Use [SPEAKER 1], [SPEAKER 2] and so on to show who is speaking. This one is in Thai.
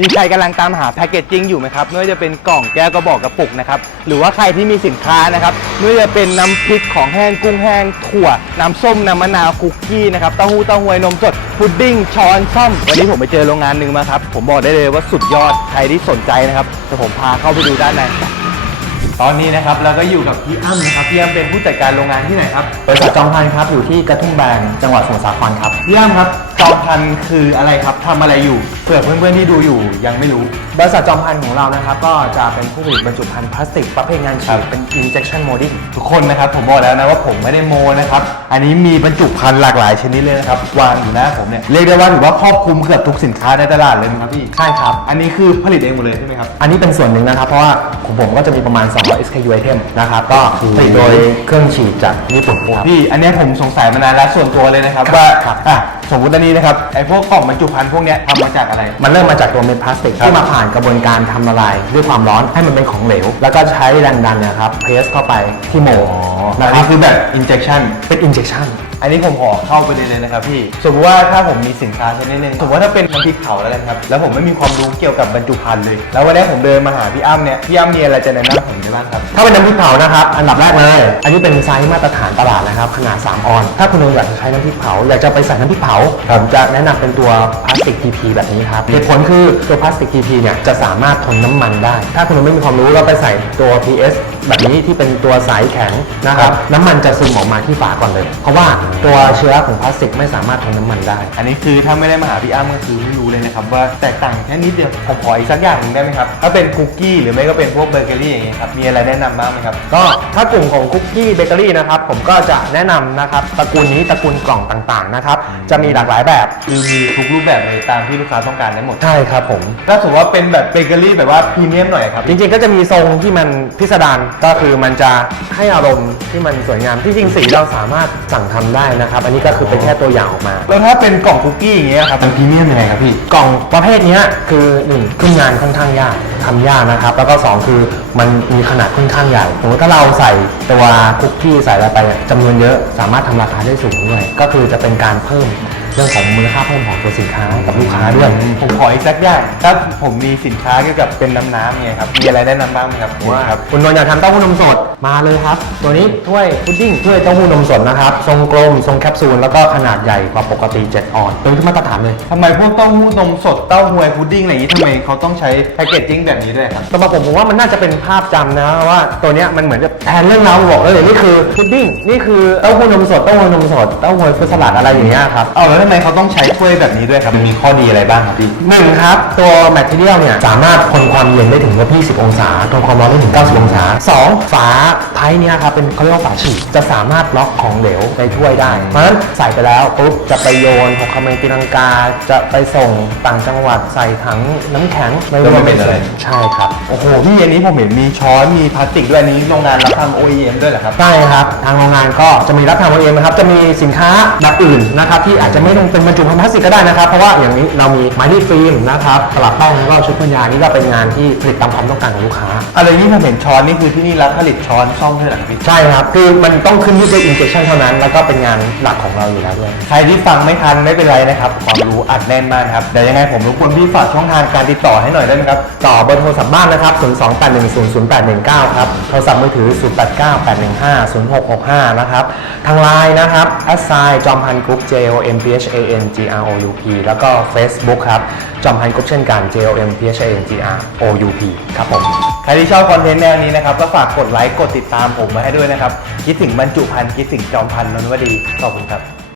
[SPEAKER 1] มีใครกําลังตามหาแพคเกจจิ้งอยู่ไหมครับไม่ว่าจะเป็นกล่องแก้วกระบอกกระปุกนะครับหรือว่าใครที่มีสินค้านะครับไม่ว่าจะเป็นน้ําพริกของแห้งกุ้งแห้งถั่วน้ําส้มน้ำมะนาวคุกกี้นะครับเต้าหู้เต้าหวยนมสดพุดดิ้งช้อนส้อมวันนี้ผมไปเจอโรงงานหนึ่งมาครับผมบอกได้เลยว่าสุดยอดใครที่สนใจนะครับจะผมพาเข้าไปดูด้านในตอนนี้นะครับเราก็อยู่กับพี่อ้ํานะครับพี่อ้ําเป็นผู้จัดการโรงงานที่ไหนครับ
[SPEAKER 2] บริษัทจอมพันครับอยู่ที่กระทุ่มแบนจังหวัดสมุทรสาครครับ
[SPEAKER 1] พี่อ้ําครับจอมพันคืออะไรครับทำอะไรอยู่เผื่อเพื่อนๆที่ดูอยู่ยังไม่รู้
[SPEAKER 3] บริษัทจอมพันของเรานะครับก็จะเป็นผู้ผลิตบรรจุภัณฑ์พลาสติกประเภทงานฉีดเป็น injection molding
[SPEAKER 1] ทุกคนนะครับผมบอกแล้วนะว่าผมไม่ได้โมนะครับอันนี้มีบรรจุภัณฑ์หลากหลายชนิดเลยนะครับวางอยู่นะผมเนี่ยเรียกได้ว่าถือว่าครอบคลุมเกือบทุกสินค้าในตลาดเลยครับพี่ใช่ครับอันนี้คือผลิตเองหมดเลยใช่ไหมครับ
[SPEAKER 2] อันนี้เป็นส่วนหนึ่งนะครับเพราะว่าผมก็จะมีประมาณว่า SKU item นะครับก็ผลิตโดยเครื่องฉีดจากญี่ปุ่น
[SPEAKER 1] ครับพี่ อันนี้ผมสงสัยมานานแล้วส่วนตัวเลยนะครับ ว่าสมมติอันนี้นะครับไอพวกกล่องบรรจุภัณฑ์พวกนี้ทำมาจากอะไร
[SPEAKER 2] มันเริ่มมาจากตัวเม็ดพลาสติก ที่มาผ่านกระบวนการทำละลายด้วยความร้อนให้มันเป็นของเหลว แล้วก็ใช้แรงดันนะครับเพรสเข้าไปที่โม
[SPEAKER 1] นะ่รคือแบบอินเจคชั่นเป็นอินเจคชั่นอันนี้ผมห่อเข้าไปเลยนะครับพี่สมมติว่าถ้าผมมีสินค้าชนิดนึง สมมติว่าถ้าเป็นน้ำพริกเผาแล้วกัครับ แล้วผมไม่มีความรู้เกี่ยวกับบรรจุภัณฑ์เลย แล้ววันนี้ผมเดินมาหาพี่อ้ําเนี่ยพี่อ้ํามีอะไรจะแนะนำผมได้บ้างครับ
[SPEAKER 2] ถ้าเป็นน้ำพริกเผานะครับอันดับแรกเลย อันนี้เป็นไซส์มาตรฐานตลาดนะครับขนาด3ออนถ้าคุณอยากจะใช้น้ำพริกเผาอยากจะไปใส่น้ำพริกเผาผมจะแนะนําเป็นตัวพลาสติกทีพีแบบนี้ครับเหตุผลคือตัวพลาสติกทีพีเนี่ยจะสามารถทนน้ํามันได้ ถ้าคุณไม่มีความรู้เราไปใส่ตัว PS แบบนี้ที่เป็นตัวสายแข็งนะครับน้ํมันจะซึมออกมาที่ฝาก่อนเลยเพราะว่าตัวเชื้อของพลาสติกไม่สามารถทนน้ำมันได้
[SPEAKER 1] อันนี้คือถ้าไม่ได้มาหาพี่อ้ําก็คือไม่รู้เลยนะครับว่าแตกต่างแค่นี้เดียวผมขออีกสักอย่างหนึ่งได้ไหมครับถ้าเป็นคุกกี้หรือไม่ก็เป็นพวกเบเกอรี่อย่างเงี้ยครับมีอะไรแนะนำบ้างไหมครับ
[SPEAKER 3] ก็ถ้ากลุ่มของคุกกี้เบเกอรี่นะครับผมก็จะแนะนํานะครับตระกูลนี้ตระกูลกล่องต่างๆนะครับจะมีหลากหลายแบบ
[SPEAKER 1] คือมีทุกรูปแบบเลยตามที่ลูกค้าต้องการได้หมดใช่ครับผมถ้าสมมติว่าเป็นแบบเบเกอรี่แบบว่าพรีเมียมหน่อยครับ
[SPEAKER 3] จริงๆก็จะมีทรงที่มันพิสดารก็คือมันจะให้อารมณ์ที่มันสวยงามที่จริงสีเราสามารถสั่งทํได้นะครับอันนี้ก็คือเป็นแค่ตัวอย่างออกมา
[SPEAKER 1] แล้วถ้าเป็นกล่องคุกกี้อย่างเงี้ยครับเป็นพรีเมียมยังไงครับพี่
[SPEAKER 2] กล่องประเภทนี้คือ1ขึ้นงานค่อนข้างยากทํายากนะครับแล้วก็ 2 คือมันมีขนาดค่อนข้างใหญ่สมมติถ้าเราใส่ตัวคุกกี้ใส่ไปจํานวนเยอะสามารถทําราคาได้สูงด้วยก็คือจะเป็นการเพิ่มรื่องของมูลค่าเพิ่มของตัวสินค้ากับลูกค้าด้วย
[SPEAKER 1] ผมขออีกสักอย่างถ้าผมมีสินค้าเกี่ยวกับเป็นน้ำน้ำเนี่ยครับมีอะไรแนะนำบ้างครับ
[SPEAKER 2] ว่าครับคุณนนท์อยากทำเต้าหู้นมสดมาเลยครับ ตัวนี้ถ้วยพุดดิ้งถ้วยเต้าหู้นมสด นะครับ ทรงกลมทรงแคปซูล แล้วก็ขนาดใหญ่ กว่าปกติ 7 ออนเป็นที่มาตรฐานเลย
[SPEAKER 1] ทำไมพวกเต้าหู้นมสดเต้าหูยพุดดิ้งอะไรอย่างนี้ทำไมเขาต้องใช้แพคเกจจิ้งแบบนี้ด้วยครับ
[SPEAKER 2] สำหรับผมผมว่ามันน่าจะเป็นภาพจำนะว่าตัวนี้มันเหมือนจะแทนเรื่องราวบอกเลยนี่คือพุดดิ้งนี่คือเต้าหู้นมสดเต้าหู้นมสดเต้าหู้ฟุตสลัดอะไรอย่างเงี้ยครับ
[SPEAKER 1] เอาแล้วำไมเขาต้องใช้ถ้วยแบบนี้ด้วยครับ มันมีข้อดีอะไรบ้างครับพี่
[SPEAKER 2] หนึ่งครับ ตัวแมทเทียลเนี่ยสามารถทนความเย็นได้ถึงร้อยองศาทนความร้อนได้ถึง 90 องศาสองฝาท้ายเนี่ยครับ เป็นเขาเรียกว่าฝาฉีกจะสามารถล็อกของเหลวในถ้วยได้ เพราะฉะนั้นใส่ไปแล้วปุ๊บจะไปโยนหกคำเมงตีลังกาจะไปส่งต่างจังหวัดใส่ถังน้ำแข็งไม่ไม่เป็นอะไรใช่ครับ
[SPEAKER 1] โอ้โหพี่อันนี้ผมเห็นมีช้อนมีพลาสติกด้วยนี้โรงงานรับทำ OEM ด้วยเหรอครับ
[SPEAKER 2] ใช่ครับทางโรงงานก็จะมีรับทำ OEM นะครับจะมีสินค้าแบบอื่นนะครับที่อาจจะไม่ต้องเป็นบรรจุพลาสติกก็ได้นะครับ เพราะว่าอย่างนี้เรามีไม้ที่ฟิล์มนะครับตลับแป้งแล้วก็ชุดพยานี่ก็เป็นงานที่ผลิตตามความต้องการของลูกค้า
[SPEAKER 1] อะไรที่ผมเห็นช้อนนี่คือที่นี่รับผลิตช้อนซ่อมให้หลัง
[SPEAKER 2] ใช่ครับ คือมันต้องขึ้นที่ด้วยอินเจคชั่นเท่านั้น แล้วก็เป็นงานหลักของเราอยู่แล้วด้วย
[SPEAKER 1] ใครที่ฟังไม่ทันไม่เป็นไรนะครับความรู้อัดแน่นมากครับเดี๋ยวยังไงผมรบกวนพี่ฝากช่องทางการติดต่อให้หน่อยได้ไหมครับต่อเบอร์โทรศัพท์บ้านนะครับ 0 2 8 1 0 0 8 1 9 ครับโทรศัพท์มือถือ 0 8 9 8 1 5 0 6 6 5นะครับทางไลน์นะครับ a s s i จอมพันกรุ๊ป J O M P H A N G R O U P แล้วก็ Facebook ครับจอมพันกุ๊บเช่นกัน J O M P H A N G R O U P ครับผม ใครที่ชอบคอนเทนต์แนวนี้นะครับก็ฝากกดไลค์กดติดตามผมมาให้ด้วยนะครับ คิดถึงบรรจุพันคิดถึงจอมพันนนวดีขอบคุณครับ